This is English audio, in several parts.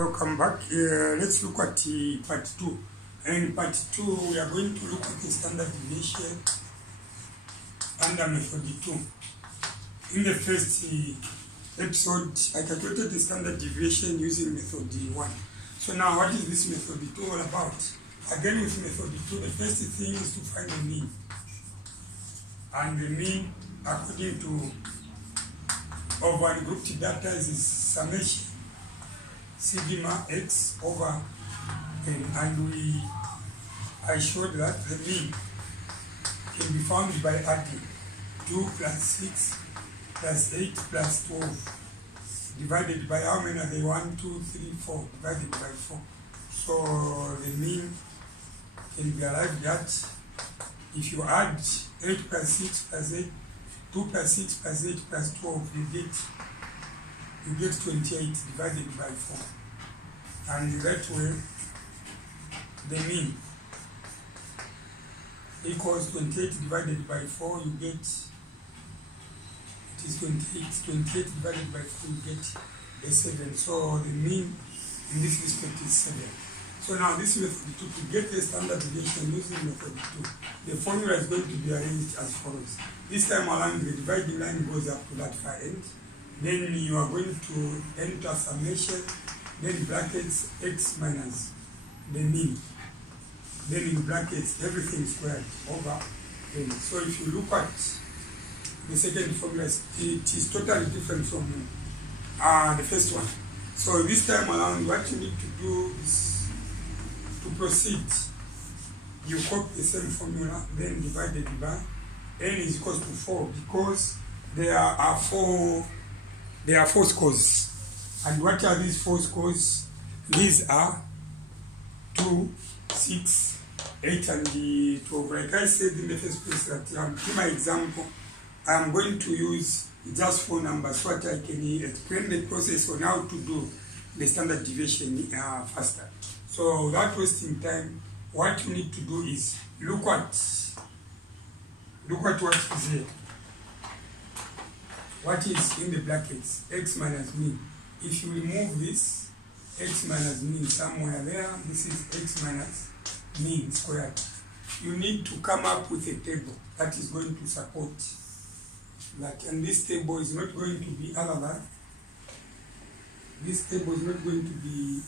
Welcome back. Let's look at part 2. And in part 2, we are going to look at the standard deviation under method 2. In the first episode, I calculated the standard deviation using method 1. So now, what is this method 2 all about? Again, with method 2, the first thing is to find the mean. And the mean, according to our grouped data, is summation sigma x over n, and I showed that the mean can be found by adding 2 plus 6 plus 8 plus 12 divided by how many are they? 1, 2, 3, 4 divided by 4. So the mean can be arrived at if you add 8 plus 6 plus 8, 2 plus 6 plus 8 plus 12, you get 28 divided by 4. And that way, the mean equals 28 divided by 4, you get, it is 28 divided by 4, you get a 7. So the mean in this respect is 7. So now this method 2, to get the standard deviation using method 2, the formula is going to be arranged as follows. This time around, the dividing line goes up to that far end. Then you are going to enter summation, then brackets x minus the mean. Then in brackets everything squared over n. So if you look at the second formula, it is totally different from the first one. So this time around, what you need to do is to proceed. You copy the same formula, then divided by n is equal to 4, because there are four scores. And what are these 4 scores? These are 2, 6, 8, and 12. Like I said in the first place, that in my example, I am going to use just 4 numbers so that I can explain the process on how to do the standard deviation faster. So without wasting time, what you need to do is look at what is here. What is in the brackets? X minus mean. If you remove this x minus mean somewhere there, this is x minus mean squared. You need to come up with a table that is going to support that. And this table is not going to be other than, this table is not going to be,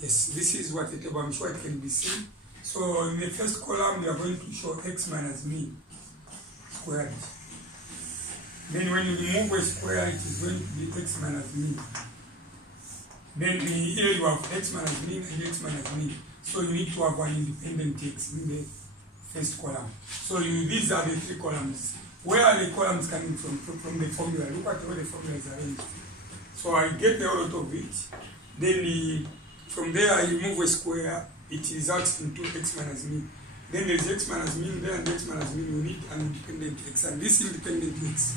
yes, this is what the table, I'm sure it can be seen. So in the first column, we are going to show x minus mean squared. Then when you remove a square, it is going to be x minus mean. Then here you have x minus mean and x minus mean. So you need to have one independent x in the first column. So these are the 3 columns. Where are the columns coming from? From the formula. Look at where the formula is arranged. So I get the whole lot of it. Then from there I remove a square. It results into x minus mean. Then there's x minus mean there, and x minus mean, you need an independent x. And this independent x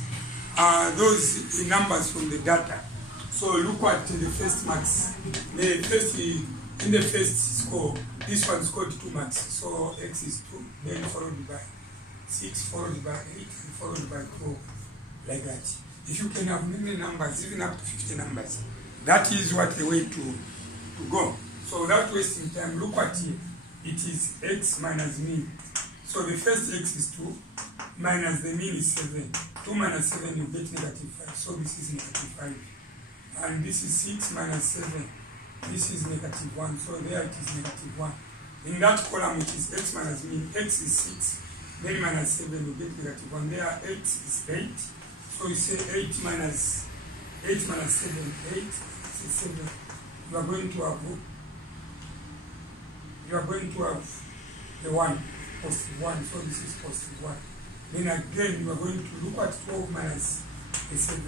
are those numbers from the data. So look at the first marks. In the first score, this one scored 2 marks. So x is 2, then followed by 6, followed by 8, and followed by 12. Like that. If you can have many numbers, even up to 50 numbers, that is what the way to go. So without wasting time, look at here. It is x minus mean. So the first x is 2, minus the mean is 7. 2 minus 7, you get negative 5. So this is negative 5. And this is 6 minus 7. This is negative 1. So there it is negative 1. In that column, it is x minus mean. X is 6. Then minus 7, you get negative 1. There, 8 is 8. So you say 8 minus 7. 8 is 7. You are going to have the 1, positive 1, so this is positive 1. Then again, you are going to look at 12 minus a 7.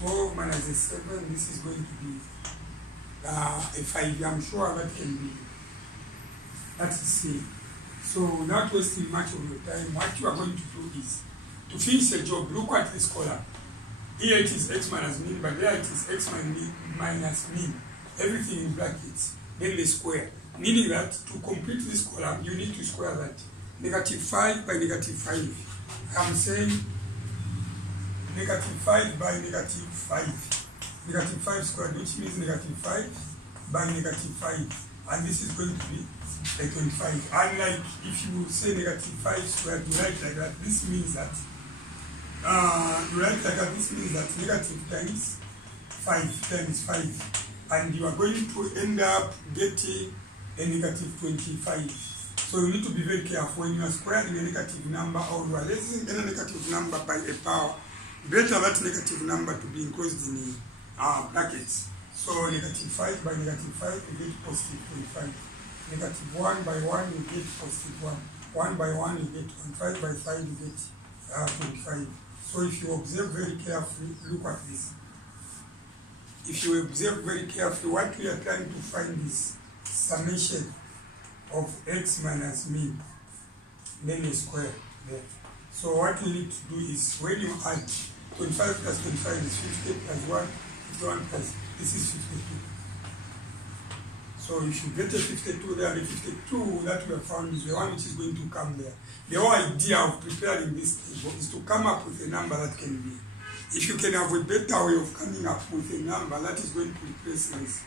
12 minus a 7, this is going to be a 5. I'm sure that can be, that's the same. So without wasting much of your time, what you are going to do is, to finish the job, look at this column. Here it is x minus mean, but there it is x minus mean. Everything in brackets, then the square. Meaning that to complete this column, you need to square that. Negative 5 by negative 5. I'm saying negative 5 by negative 5. negative 5 squared, which means negative 5 by negative 5. And this is going to be a 25. Unlike if you say negative 5 squared, you write like that. This means that this means that negative times 5 times 5. And you are going to end up getting a negative 25. So you need to be very careful when you are squaring a negative number or you are raising a negative number by a power. Better that negative number to be enclosed in brackets. So negative 5 by negative 5, you get positive 25. Negative 1 by 1, you get positive 1. 1 by 1, you get 1. 5 by 5, you get 25. So if you observe very carefully, look at this. If you observe very carefully, what we are trying to find is summation of x minus mean, then a square there. So what we need to do is when you add 25 plus 25 is 50 plus 1, 51 plus, this is 52. So if you get a 52 there, the 52 that we have found is the one which is going to come there. The whole idea of preparing this table is to come up with a number that can be. If you can have a better way of coming up with a number that is going to replace this,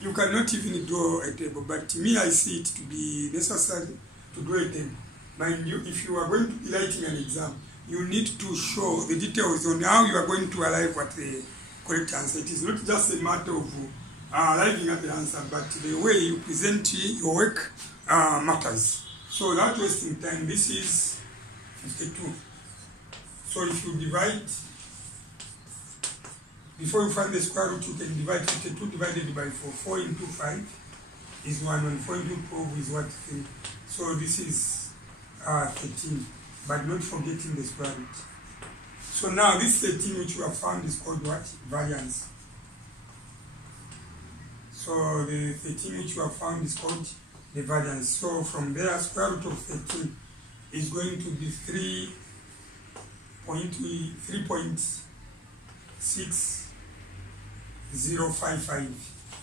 you cannot even draw a table. But to me, I see it to be necessary to draw a table. Mind you, if you are going to be writing an exam, you need to show the details on how you are going to arrive at the correct answer. It is not just a matter of arriving at the answer, but the way you present your work matters. So without wasting time, this is 52. So if you divide, before you find the square root, you can divide 52 divided by 4. 4 into 5 is 1, and 4 into 12 is what? 3. So this is 13, but not forgetting the square root. So now this 13 which you have found is called what? Variance. So the 13 which you have found is called the variance. So from there, square root of 13 is going to be 3.6055.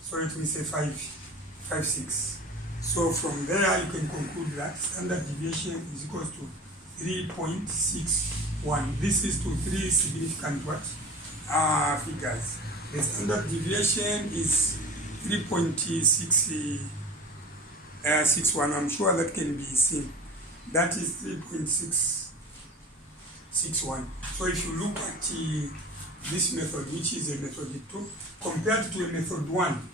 So it will say 556. So from there you can conclude that standard deviation is equal to 3.61. This is to 3 significant what? Figures. The standard deviation is 3.61. I'm sure that can be seen. That is 3.661. So if you look at this method, which is a method 2, compared to a method 1.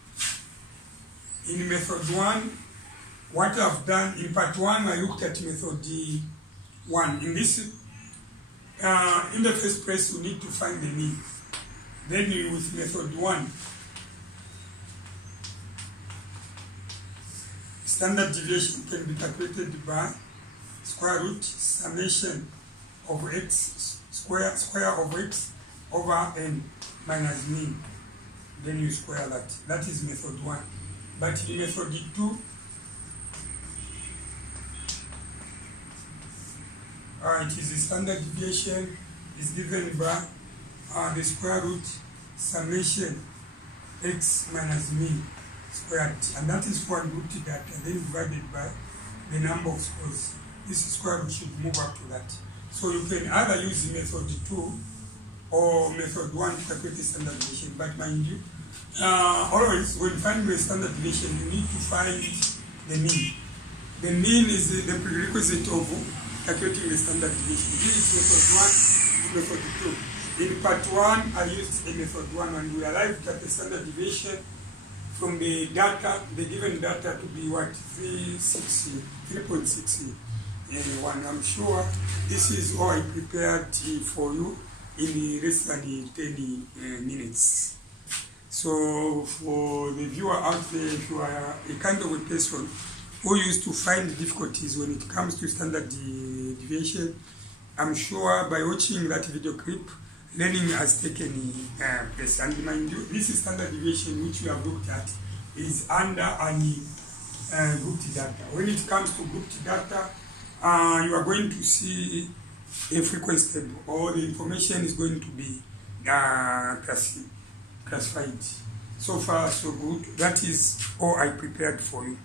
In method 1, what I've done, in part 1, I looked at method 1. In this, in the first place, you need to find the mean. Then with method 1, standard deviation can be calculated by square root summation of x square of x over n minus mean. Then you square that. That is method 1. But in method 2, it is the standard deviation is given by the square root summation x minus mean squared, and that is for grouped data, then divided by the number of scores. This square root should move up to that. So you can either use method 2 or method 1 to calculate the standard deviation. But mind you, always when finding the standard deviation, you need to find the mean. The mean is the prerequisite of calculating the standard deviation. This is method 1 and method 2. In part 1, I used a method 1 and we arrived at the standard deviation from the data, the given data to be what? 3.61. I'm sure this is all I prepared for you in less than 10 minutes. So for the viewer out there, if you are a kind of a person who used to find difficulties when it comes to standard deviation, I'm sure by watching that video clip, learning has taken place. And mind you, this is standard deviation which we have looked at is under any grouped data. When it comes to grouped data, you are going to see a frequency table, or the information is going to be classified. So far, so good. That is all I prepared for you.